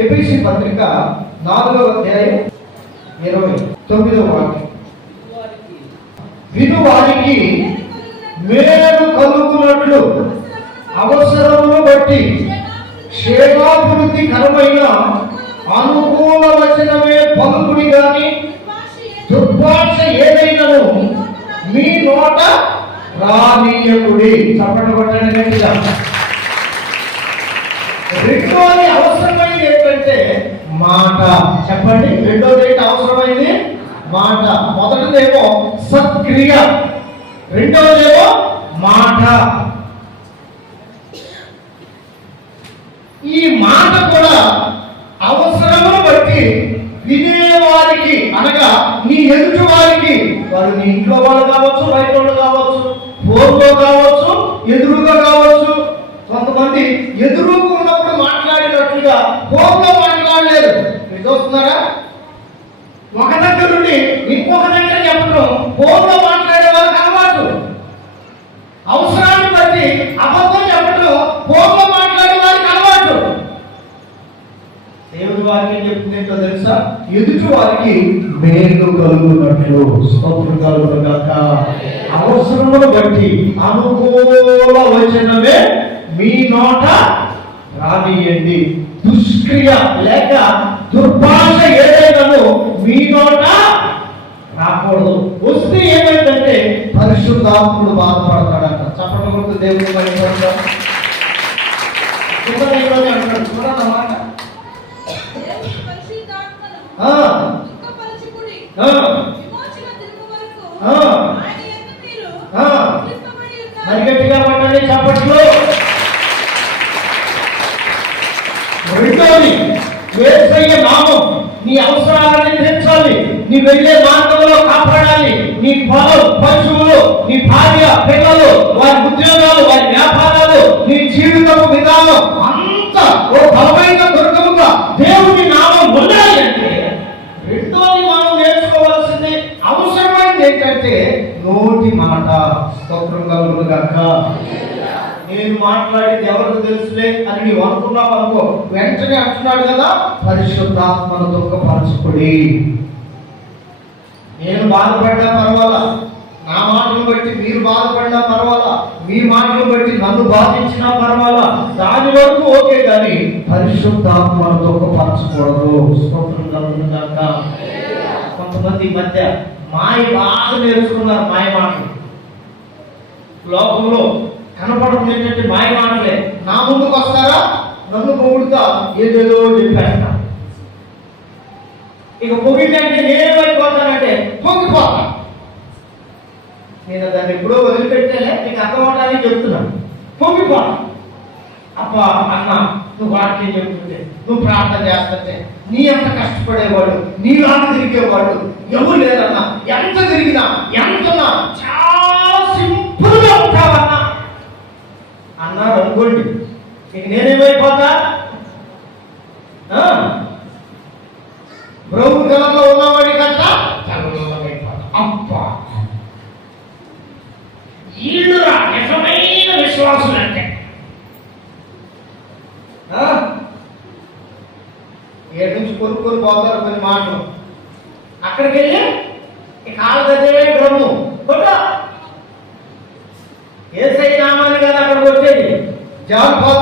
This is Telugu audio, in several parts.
ఎపిసి పత్రిక నాలుగవ అధ్యాయం ఇరవై తొమ్మిదవ వాక్యం. విను వారికి మేలు కలుగునట్లు అవసరమును బట్టి క్షేమాభివృద్ధి కరమైన అనుకూల వచనమే పలుకుడి గాని దుర్భాష ఏదైనను మీ నోట రానీయకుడి. చప్పట కొట్టండి రెండోది అవసరమైనది ఏంటంటే మాట. చెప్పండి రెండోది ఏంటి అవసరమైంది? మాట. మొదటిదేమో సత్క్రియ. రెండోదేమో మాట. ఈ మాట కూడా అవసరమును బట్టి వినేవారికి అనగా నీ ఎదుటి వారికి వారు నీ ఇంట్లో వాళ్ళు కావచ్చు బయట వాళ్ళు కావచ్చు ఫోన్లో కావచ్చు ఎదురుగా కావచ్చు కొంతమంది ఎదురుగా ఉన్నప్పుడు మాట్లాడినట్లుగా ఫోన్లో మాట్లాడలేదు మీరు చూస్తున్నారా ఒక దగ్గర నుండి ఇంకొక దగ్గర చెప్పడం ఫోన్లో మాట్లాడే వాళ్ళకి అలవాటు అవసరాన్ని బట్టి అబద్ధం చెప్పడం ఫోన్లో మాట్లాడే వారికి అలవాటు దేవుడి వాక్యం చెప్తుంది ఏంటో తెలుసా ఎదుటి వారికి మేలు కలుగునట్లు స్తోత్రం కలుగునగాక అవసరమును బట్టి అనుకూల వచనమే మీ నోట రానియండి. దుష్క్రియ లేక దుర్భాష ఏదైనాను మీ నోట రాకూడదు. వస్తే ఏమైందంటే పరిశుద్ధాత్ముడు బాధపడతాడంట. చెప్పడం గురించి దేవుడు అంటాడు? చూడండి అన్నమాట ఆ. ఆ. ఆ. ఆ. మరి గట్టిగా పట్టండి చప్పట్లు. రెండోది వేసయ్య నామం. నీ అవసరాలని తీర్చాలి. నీ వెళ్ళే మార్గంలో కాపాడాలి. నీ పొలం పశువులు నీ భార్య పిల్లలు వారి ఉద్యోగాలు వారి వ్యాపారాలు నీ జీవితం విధానం అంతా ఓ బలమైన దుర్గముగా దేవుని నామం ఉండాలి అంటే రెండోది మనం నేర్చుకోవాల్సింది అవసరమైనది ఏంటంటే నోటి మాట స్తోత్రం కలుగునుగాక నేను మాట్లాడింది ఎవరికి తెలుసులే అని నీవు అనుకో వెంటనే అంటున్నాడు కదా పరిశుద్ధాత్మను దుఃఖపరచుకుడి. నేను బాధపడ్డా పర్వాలా? నా మాటలు బట్టి మీరు బాధపడినా పర్వాలా? మీ మాటలు బట్టి నన్ను బాధించినా పర్వాలా? దాని వరకు ఓకే కానీ పరిశుద్ధాత్మను దుఃఖపరచకూడదు స్తోత్రం కలుగునుగాక కొంతమంది మధ్య మాయ బాగా నేర్చుకున్నారు మాయ మాటలు. లోకంలో కనపడడం ఏంటంటే మాయ మాటలే. నా ముందుకు వస్తారా? నన్ను పొగుడుతా ఏదేదో చెప్పేస్తా. ఇక పొగిడినంటే నేనేమైపోతానంటే పొంగిపోతా నేను దాన్ని ఎప్పుడో వదిలిపెట్టేలే నీకు అర్థం అవడానికి చెప్తున్నాను పొంగిపోతా అప్ప అన్న నువ్వు వాక్యం చెప్తుంటే నువ్వు ప్రార్థన చేస్తుంటే నీ ఎంత కష్టపడేవాడు నీ లాగా తిరిగేవాడు ఎవరు లేదన్నా ఎంత తిరిగినా ఎంతన్నా? చాలా సింపుల్గా ఉంటావన్నా. అన్నారు అనుకోండి ఇక నేనేమైపోతా? ఆ? బ్రౌన్ కలర్లో ఉన్నవాడి కంట తెల్లమైపోతా అబ్బా ఈళ్ళురా నిజమైన విశ్వాసులు అంటే ఏడు నుంచి కొనుక్కొని పోతారు కొన్ని మాటలు. అక్కడికి వెళ్ళి ఈ కాళ్ళ దగ్గరే డ్రమ్ము కొట్ట. ఏసై నామాన్ని కదా అక్కడికి వచ్చేది? జాన్ పాల్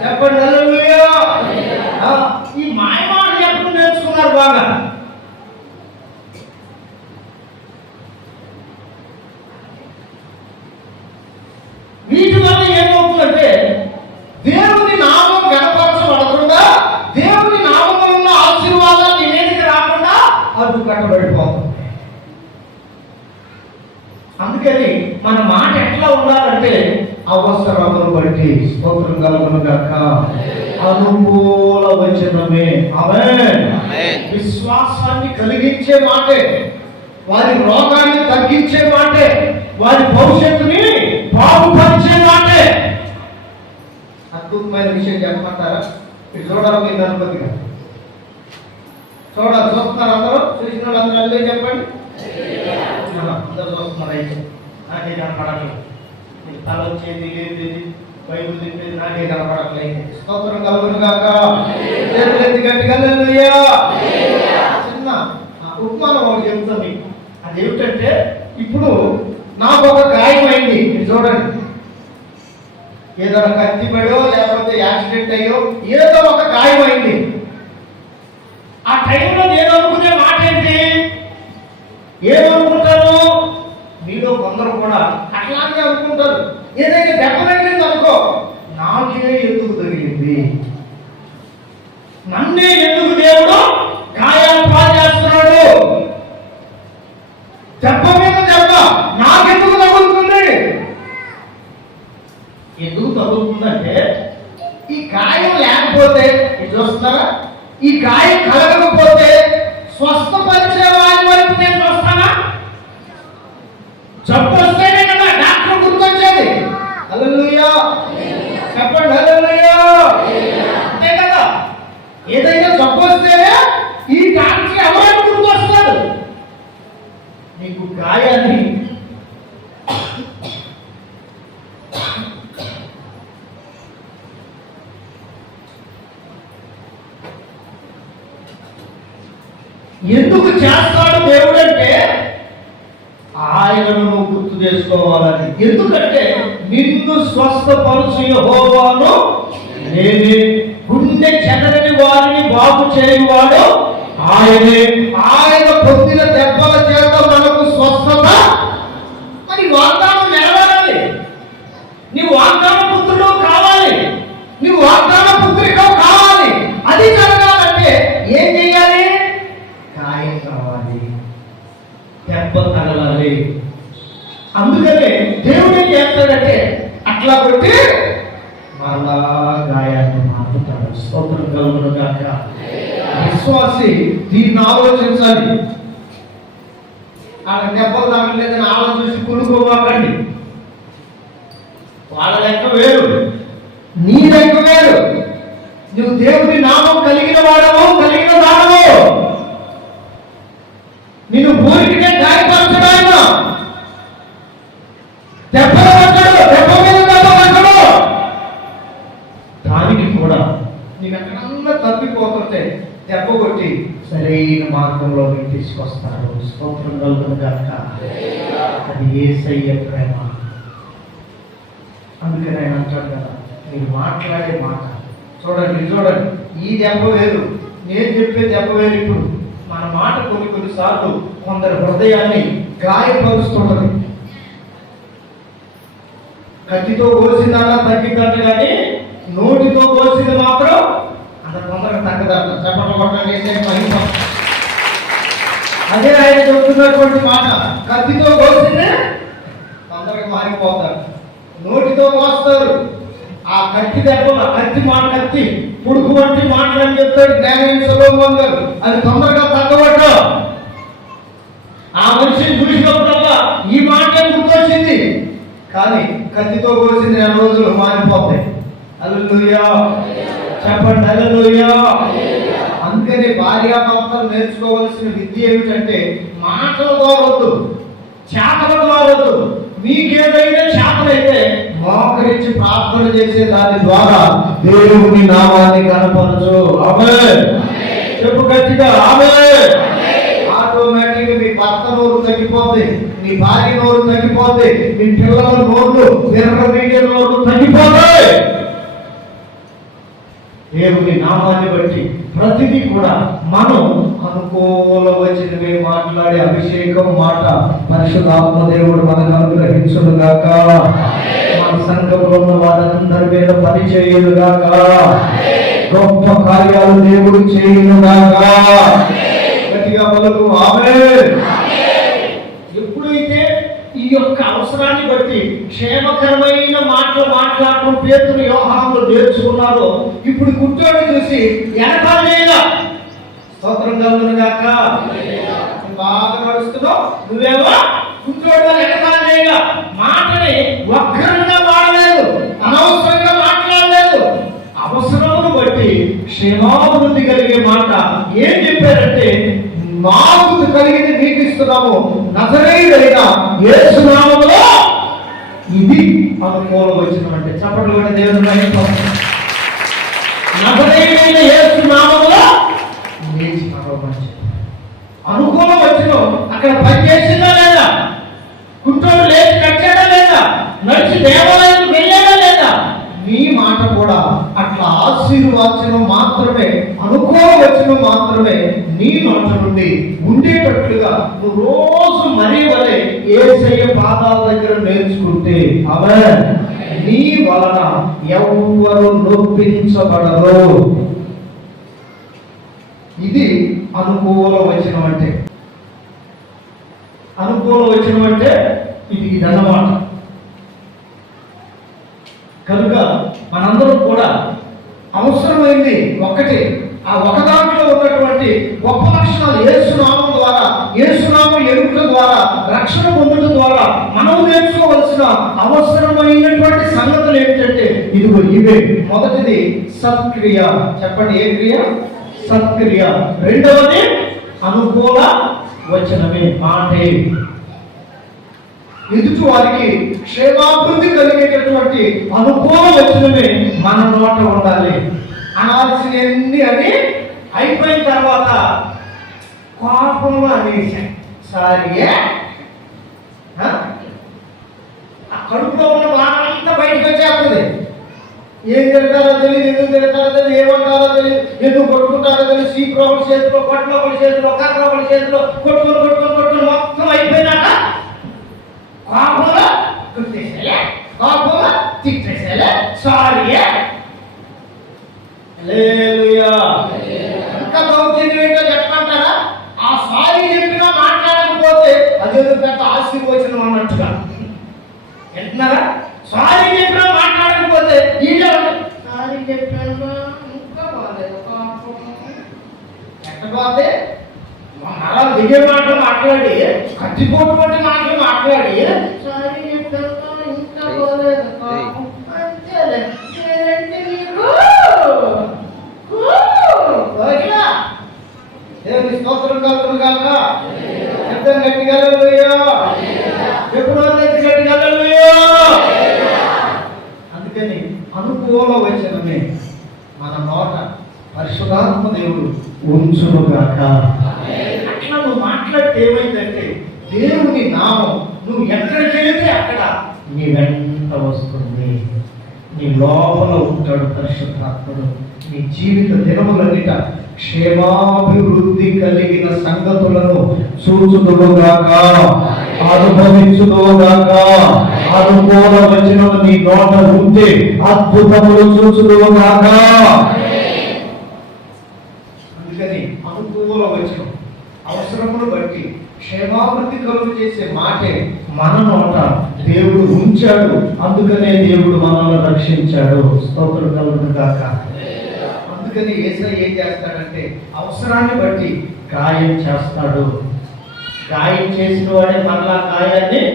చెప్పండి ఈ మాయ మాట చెప్పడం నేర్చుకున్నారు బాగా వీటి వల్ల ఏమవుతుందంటే దేవుని నామం గణపరచబడకుండా దేవుని నామంలో ఉన్న ఆశీర్వాదాలు నీ మీదకి రాకుండా అడ్డు కట్టబడిపోతుంది అందుకని మన మాట ఎట్లా ఉండాలంటే అవసరమును బట్టి స్తోత్రం కలుగును గాక అనుకూల వచనమే. విశ్వాసాన్ని కలిగించే మాటే వారి రోగాన్ని తగ్గించే మాటే వారి భవిష్యత్తుని బాగుపరిచే మాటే. అద్భుతమైన విషయం చెప్పమంటారా? చూడాలి మీరు అనుమతిగా చూడాలి చూస్తున్నారు అందరూ? చూసిన వాళ్ళందరూ చెప్పండి. అందరూ చూస్తున్నారు అయితే. నాకే కనపడాలి తల వచ్చేది లేదు ఇది బైబిల్ చెప్పేది నాకే కనపడట్లేదు. స్తోత్రం కలుగును గాక చేతులెత్తి గట్టిగా. చిన్న ఉపమానం ఒకటి చెప్తాను మీకు. అదేమిటంటే ఇప్పుడు నాకు ఒక గాయం అయింది. మీరు చూడండి. ఏదో కత్తి పడో లేకపోతే యాక్సిడెంట్ అయ్యో ఏదో ఒక గాయం అయింది. ఆ టైంలో నేను అనుకునే మాట ఏంటి? ఏమనుకుంటాను అందరూ కూడా అట్లాగే అనుకుంటారు. ఏదైతే దెబ్బ తగిలింది అనుకో నాకే ఎందుకు తగిలింది? నన్నే ఎందుకు దేవుడు గాయాలు పాలు చేస్తున్నాడు దెబ్బ మీద దెబ్బ నాకెందుకు తగులుతుంది? ఎందుకు తగులుతుందంటే ఈ గాయం లేకపోతే ఇది చూస్తున్నారా? ఈ గాయం కలగకపోతే స్వస్థ వారి వైపు నేను చూస్తానా జబ్బు వస్తేనే కదా డాక్టర్ గుర్తొచ్చేది హల్లెలూయా చెప్పండి హల్లెలూయా అంతే కదా ఏదైనా జబ్బు వస్తేనే ఈ డాక్టర్ ఎవరైనా గుర్తొస్తాడు నీకు గాయాన్ని ఎందుకు చేస్తాడు దేవుడు అంటే ఆయనను నువ్వు గుర్తు చేసుకోవాలని. ఎందుకంటే నిన్ను స్వస్థపరుచు యెహోవాను నేనే. గుండె చెదరని వారిని బాగు చేయువాడు ఆయనే. ఆయన పొందిన దెబ్బల చేత మనకు స్వస్థత మరి వాగ్దానం దెబ్బ అందుకనే దేవుడు ఏం చేస్తాడంటే అట్లా కొట్టి మరలా గాయాన్ని మారుతాడు స్తోత్రం కలుగును కాక విశ్వాసి దీన్ని ఆలోచించాలి. వాళ్ళ దెబ్బలు తగలేదని ఆలోచించి కులుకోబాకండి వాళ్ళ లెక్క వేరు. నీ లెక్క వేరు. నువ్వు దేవుడి నామం కలిగిన వాడవు కలిగిన దానవు. నిన్ను ఊరికినే దెబ్బలు దెబ్బ మీద దెబ్బ దానికి కూడా నేను ఎక్కడన్నా తప్పిపోతుంటే దెబ్బ కొట్టి సరైన మార్గంలో నీకు తీసుకొస్తాడు స్తోత్రం కలుగును కనుక అది ఏసయ్య ప్రేమ. అందుకని ఆయన అంటాడు కదా మీరు మాట్లాడే మాట. చూడండి చూడండి. ఈ దెబ్బ వేరు. నేను చెప్పే దెబ్బ వేరు ఇప్పుడు. మన మాట కొన్ని కొన్నిసార్లు కొందరి హృదయాన్ని గాయపరుస్తున్నది కత్తితో కోసిందన్నా తగ్గిద్దంట కానీ నోటితో కోసింది మాత్రం అంత తొందరగా తగ్గదంట. చెప్పండి కొట్టండి ఏసయ్య మహిమ. అదే ఆయన చెబుతున్నటువంటి మాట. కత్తితో కోసిందే తొందరగా మారిపోతారు. నోటితో కోస్తారు. ఆ కత్తి దెబ్బలు కత్తి మాట కత్తి పుడుకు వంటి మాటలు అని చెప్తాడు జ్ఞానం సులభం గారు. అది తొందరగా తగ్గబట్ట ఆ మనిషిని చూసినప్పుడల్లా ఈ మాట గుర్తొచ్చింది? కానీ కత్తితో కోసింది నెల రోజులు మారిపోతాయి అల్లుయా చెప్పండి అల్లుయా అందుకని భార్యాభర్తలు నేర్చుకోవాల్సిన విద్య ఏమిటంటే మాటలు ద్వారా చేపలు చేతల మీకేదైనా చేపలైతే మోకరించి ప్రార్థన చేసే దాని ద్వారా దేవుని నామాన్ని కనపరచు. ఆమె చెప్పు గట్టిగా ఆమె! ఆటోమేటిక్ మీ భర్త నోరు తగ్గిపోద్ది మీ భార్య నోరు తగ్గిపోద్ది మీ పిల్లల నోరు విరగ నోరు తగ్గిపోతాయి దేవుని నామాన్ని బట్టి ప్రతిదీ కూడా మనం అనుకూల వచ్చినవే మాట్లాడే అభిషేకం మాట పరిశుధాత్మ దేవుడు మనకు అనుగ్రహించును గాక మన సంఘంలో ఉన్న వారందరి మీద పని చేయును గాక గొప్ప కార్యాలు దేవుడు చేయను గట్టిగా ఆమె ఎప్పుడైతే ఈ యొక్క అవసరాన్ని బట్టి క్షేమకరమైన మాటలు మాట్లాడటం పేతులు వ్యవహారంలో నేర్చుకున్నారో ఇప్పుడు కుట్టోడు చూసి ఎనకాలేదా లేదా స్తోత్రం కలుగును బాగా నడుస్తున్నావు. నువ్వేమో కుట్టోడు వెనకాల చేయగా మాటని వక్రంగా వాడలేదు. అనవసరం క్షేమాభివృద్ధి కలిగే మాట ఏం చెప్పారంటే మాకు కలిగింది నీకు ఇస్తున్నాము నజరేయుడైన యేసు ఇది అనుకూల వచనం అంటే చప్పట్లు కూడా దేవుని మహిమ. నజరేయుడైన యేసు లేచి నడవమని చెప్పాడు. వచ్చిన అక్కడ పనిచేసిందా లేదా? కుంటోడు లేచి కట్టాడా లేదా? నడిచి దేవాలయం వెళ్ళాడా లేదా? మీ మాట కూడా అట్లా ఆశీర్వాచనం మాత్రమే అనుకోవచనం మాత్రమే నీ మాట నుండి ఉండేటట్లుగా నువ్వు రోజు మరీ వలె ఏసయ్య పాదాల దగ్గర నేర్చుకుంటే అవే నీ వలన ఎవరు నొప్పించబడరు. ఇది అనుకూల వచనం అంటే. అనుకూల వచనం అంటే ఇది ఇదన్నమాట కనుక మనందరం కూడా అవసరమైంది ఒక్కటి. ఆ ఒకదానిలో ఉన్నటువంటి గొప్ప లక్షణాలు ఏసునామం ద్వారా ఏసునామం ఎరుక ద్వారా రక్షణ పొందడం ద్వారా మనం నేర్చుకోవలసిన అవసరమైనటువంటి సంగతులు ఏమిటంటే ఇదిగో ఇవే. మొదటిది సత్క్రియ. చెప్పండి ఏ క్రియ? సత్క్రియ. రెండవది అనుకూల వచనమే మాటే. ఎదుటి వారికి క్షేమాభివృద్ధి కలిగేటటువంటి అనుకూల వచనమే మన నోట ఉండాలి. అనాల్సినవన్నీ అని అయిపోయిన తర్వాత కోపంలో అనేసాయి సారీయే ఆ? కడుపులో ఉన్న వారంతా బయటకు వచ్చేస్తుంది. ఏం తిడతారో తెలియదు ఎందుకు తిడతారో తెలియదు ఏమంటారో తెలియదు ఎందుకు కొట్టుకుంటారో తెలియదు సీప్ చేతిలో పట్ల చేతిలో కర్ర చేతిలో కొట్టుకొని కొట్టుకొని కొట్టుకొని మొత్తం అయిపోయినాక కోపంలో గుర్తేసేలే కోపంలో తిట్టేసేలే సారీ ఇంకా దౌర్జన్యం ఏంటో చెప్పంటారా ఆ సారీ చెప్పినా మాట్లాడకపోతే అదేదో పెద్ద ఆశీర్వచనం అన్నట్టుగా. వింటున్నారా? సారీ చెప్పినా మాట్లాడకపోతే వీళ్ళు సారీ చెప్పాను ఇంకా బాగాలేదు పాపం. ఎట్టపోతే అలా దిగే మాటలు మాట్లాడి కత్తిపోటు పట్టి మాటలు మాట్లాడి సారీ చెప్పాను ఇంకా బాగాలేదు పాపం. అంతేలే నేనంటే నీకు ఊ, ఓకేనా? దేవుని స్తోత్రం కలుగును కాక శబ్దం గట్టిగా హల్లెలూయా. ఎప్పుడో తెచ్చి గట్టిగా హల్లెలూయా. అందుకని అనుకూల వచనమే మన నోట పరిశుధాత్మ దేవుడు ఉంచును గాక అట్లా నువ్వు మాట్లాడితే ఏమైందంటే దేవుని నామం నువ్వు ఎక్కడికి వెళితే అక్కడ నీ వెంట వస్తుంది. నీ లోపల ఉంటాడు పరిశుద్ధాత్ముడు. నీ జీవిత దినములన్నిట క్షేమాభివృద్ధి కలిగిన సంగతులను చూచుదుగాక అనుభవించుదుగాక అనుకూల వచనం నీ నోట ఉంటే అద్భుతములు చూచుదుగాక అందుకని అనుకూల వచనం అవసరమును బట్టి క్షేమాభివృద్ధి కలుగు చేసే మాటే మన నోట దేవుడు ఉంచాడు. అందుకనే దేవుడు మనల్ని రక్షించాడు. స్తోత్రం కలుగును గాక. అందుకని ఏసై ఏం చేస్తాడంటే అవసరాన్ని బట్టి గాయం చేస్తాడు. గాయం చేసిన వాడే మరలా గాయాన్ని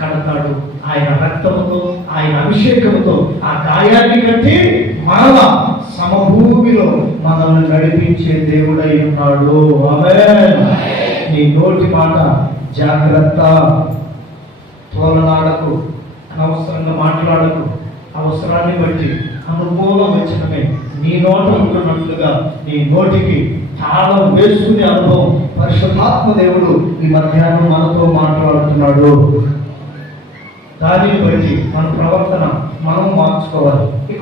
కడతాడు. ఆయన రక్తముతో ఆయన అభిషేకంతో ఆ గాయాన్ని కట్టి మరలా సమభూమిలో మనల్ని నడిపించే దేవుడై ఉన్నాడు. ఆమేన్. నీ నోటి మాట జాగ్రత్త. తోలనాడకు అనవసరంగా మాట్లాడకు. అవసరాన్ని బట్టి అనుకూలం వచ్చినమే. నీ నోట ఉంటున్నట్లుగా నీ నోటికి తాళం వేసుకునే అనుభవం పరిశుద్ధాత్మ దేవుడు ఈ మధ్యాహ్నం మనతో మాట్లాడుతున్నాడు. దానిని బట్టి మన ప్రవర్తన మనం మార్చుకోవాలి. ఇక